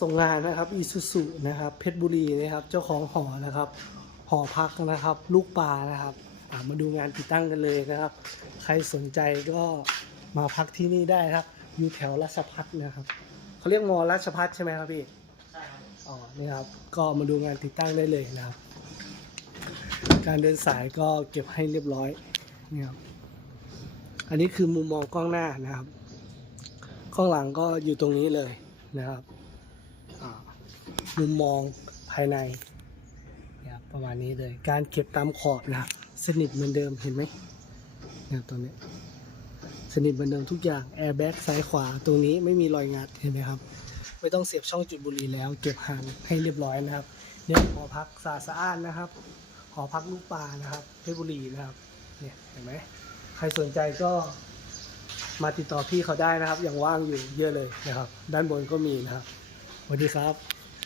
ส่งงานนะครับอีซูซุนะครับเพชรบุรีนะครับ เจ้าของหอนะครับ หอพักนะครับ ลูกปลานะครับอะมาดูงานติดตั้งกันเลยนะครับ ใครสนใจก็มาพักที่นี่ได้ครับ อยู่แถวราชพัฒนะครับเขาเรียกมอราชพัฒใช่ไหมครับพี่ใช่ครับอ๋อนี่ครับก็มาดูงานติดตั้งได้เลยนะครับ การเดินสายก็เก็บให้เรียบร้อยนี่ครับอันนี้คือมุมมองกล้องหน้านะครับ กล้องหลังก็อยู่ตรงนี้เลยนะครับอ่า มุมมองภายในนะครับประมาณนี้เลย การเก็บตามขอบนะครับสนิทเหมือนเดิมเห็นไหมเนี่ยตัวนี้สนิทเหมือนเดิมทุกอย่างแอร์แบ็กซ้ายขวาตรงนี้ไม่มีรอยงัดเห็นไหมครับไม่ต้องเสียบช่องจุดบุหรี่แล้ว เก็บหางให้เรียบร้อยนะครับเนี่ยหอพักสะอาดสะอานนะครับหอพักลูกปลานะครับเพชรบุรีนะครับเนี่ยเห็นไหมใครสนใจก็มาติดต่อพี่เขาได้นะครับยังว่างอยู่เยอะเลยนะครับ ด้านบนก็มีนะครับสวัสดีครับ